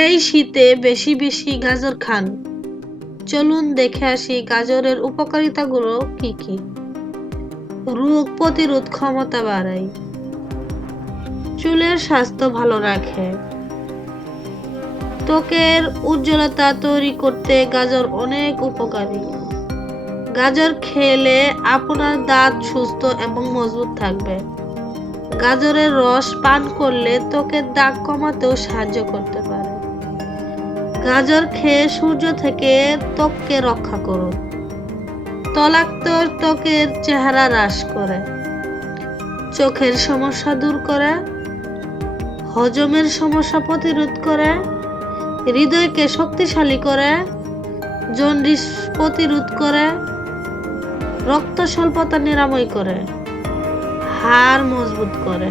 এই শীতে বেশি বেশি গাজর খান। চলুন দেখে আসি গাজরের উপকারিতাগুলো কি কি। রোগ প্রতিরোধ ক্ষমতা বাড়ায়, চুলের স্বাস্থ্য ভালো রাখে, ত্বকের উজ্জ্বলতা তৈরি করতে গাজর অনেক উপকারী। গাজর খেলে আপনার দাঁত সুস্থ এবং মজবুত থাকবে। গাজরের রস পান করলে ত্বকের দাগ কমাতেও সাহায্য করতে পারে। গাজর খেয়ে সূর্য থেকে ত্বককে রক্ষা করুন। তৈলাক্ত ত্বকের চেহারা হ্রাস করে, চোখের সমস্যা দূর করে, হজমের সমস্যা প্রতিরোধ করে, হৃদয়কে শক্তিশালী করে, জন্ডিস প্রতিরোধ করে, রক্ত স্বল্পতা নিরাময় করে, হাড় মজবুত করে।